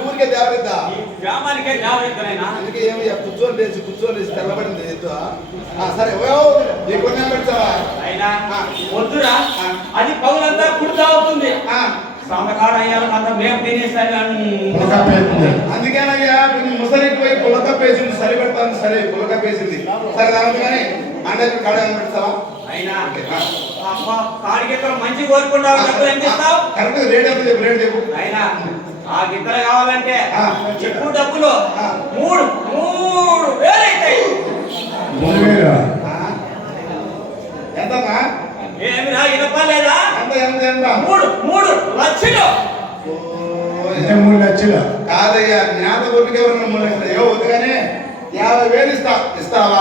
ఊరికే దేవరిద్దా? ఈ గ్రామానికే దేవరెద్దునైనా? అందుకే ఏమయ్యా కూర్చొని లేచి కూర్చొని లేచి తెల్లబడింది ఎద్దు సరే ఓ నీ కొన్ని పెడతావా? అయినా వద్దురా అది పగులంతా కుడుతా అవుతుంది. సామకాడ మేము తినేసరి అందుకేనయ్యా కొంచెం ముసలికి పోయి పులకప్పేసింది సరి పెడతాను సరే పులకప్పేసింది సరే దాని అంటే కాడ పెడతావా అయినా. అబ్బా, కాడికి ఎక్కడ మంచి కోరుకుంటావు డబ్బులు ఎంత ఇస్తావు? కరెక్ట్ రేట్ ఎంత చెప్పు రేట్ చెప్పు. అయినా ఆ గిత్తలు కావాలంటే డబ్బులు. మూడు మూడు వేలు అవుతాయి? ఎంతమ్మా? ఏమిరా ఇనపలేదా ఎంత ఎంత ఎంత? మూడు మూడు లక్షలు. మూడు లక్షలు? కాదయ్యా జ్ఞాత కొట్టుకు ఎవరన్నా మూడు లక్షలు? ఏ వద్దు కానీ యాభై వేలు ఇస్తా ఇస్తావా?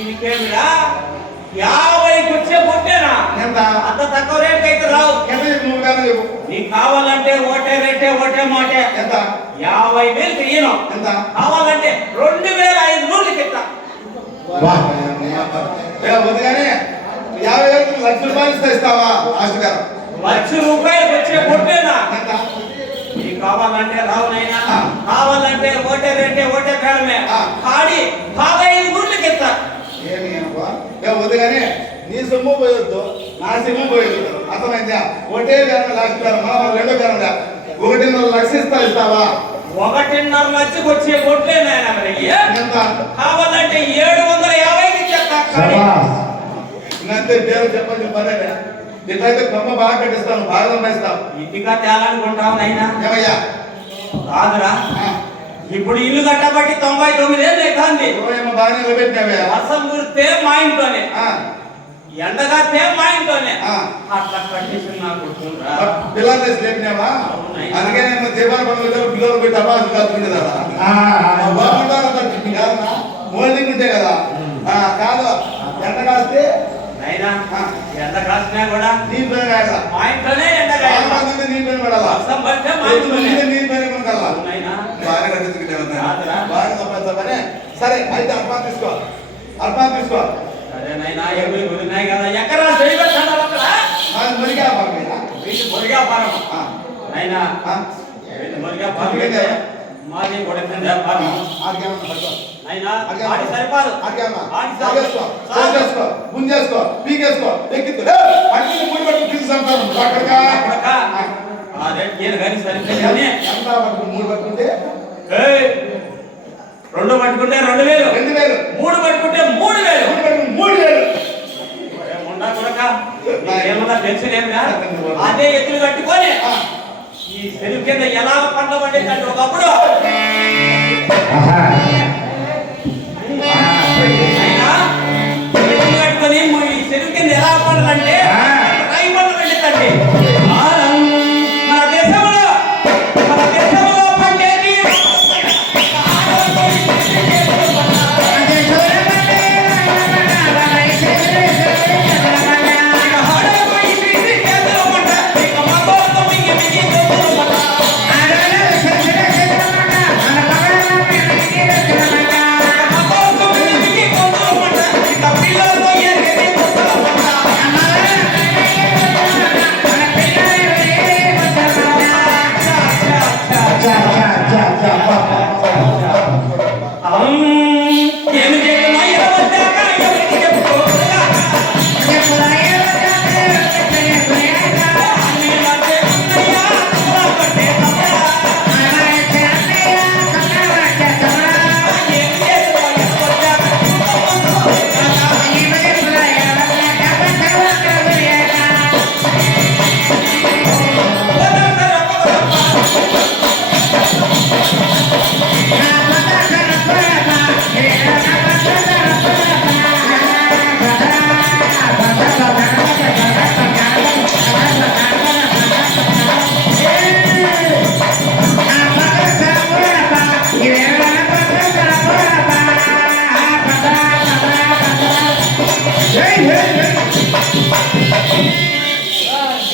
ఇంకేమిరా యాభైకి వచ్చే పొట్టేనా? ఎంత? అంత తక్కువ రేటుకి అయితే రావు. ఎంత నువ్వు కానీ చెప్పు నీకు. కావాలంటే ఓటే రేటే ఓటే మాటే. ఎంత? యాభై వేలు తీయను ఎంత? కావాలంటే రెండు వేల ఐదు వద్దు కానీ యాభై వేలు లక్ష రూపాయలు ఇస్తా ఇస్తావా లాస్ట్ గారు? లక్ష రూపాయలకు వచ్చే పొట్టేనా? ఎంత? నీకు కావాలంటే రావునైనా. కావాలంటే ఓటే రేటే ఓటే పేడమే ఆ. కాడి పదహైదు నూరులకి ఇస్తా ఏమి అనుకో ఏ వద్దు కానీ నీ సొమ్ము పోయొద్దు నా సొమ్ము పోయొద్దు. అర్థమైందా? ఒకటే బేరం లాస్ట్ బేరం. రెండో బేరం. ఒకటిన్నర లక్ష ఇస్తా ఇస్తావా? ఒకటిన్నర లక్షకు వచ్చే? ఎంత? కావాలంటే ఏడు వందల యాభైకి. ఇంకంతే పేరు చెప్పండి పదే ఇట్లయితే కొమ్మ బాగా కట్టిస్తాను బాగా సంపాదిస్తావు ఇంటికా తేలాలనుకుంటావు నైనా ఏమయ్యా? కాదురా. ఇప్పుడు ఇల్లు కట్టబట్టి తొంభై తొమ్మిది ఏళ్ళు నిలబెట్టినావయ్యా వర్షం కురిస్తే మా ఇంట్లోనే. ఆ, ఎండగాస్తే మా ఇంట్లోనే. ఆ. అట్లా కండిషన్ నాకు. పిల్లలు తెచ్చి లేపినావా? అందుకే నేను దీపావళి పండుగ పిల్లలు పోయి టపాసు కాదుకుంటే కదా. ఆ, ఆ, బాగుంటారు మోల్డింగ్ ఉంటే కదా. ఆ, కాదు ఎండ కాస్తే? నైనా ఎండ కాసినా కూడా నీ పైన కాయలా? మా ఇంట్లోనే ఎండ కాయాలి. మంది నీ పైన పడాలా? వర్షం పడితే మా ఇంట్లోనే. నీ పైన నైనా బాగా సంపాదిస్తామని సరే అయితే అర్పణ తీసుకో. అర్పణ తీసుకో. అక్కడ? మురిగా మురిగా పారం నైనా మురిగా అయితే మాది కొడుతుంది చాలు. చాలు. ముందేసుకో పీకేసుకో. ఎక్కించుకో. అన్ని ముడి పట్టుకు తీసుకుంటాను పట్టుకు మూడు పట్టుకుంటే రెండు పట్టుకుంటే రెండు వేలు. రెండు వేలు. మూడు పట్టుకుంటే మూడు వేలు. మూడు వేలు. కొడక, టెన్షన్? అదే ఎత్తులు కట్టుకొని ఈ చెరువు కింద ఎలా పంట పండిందంటే ఒకప్పుడు?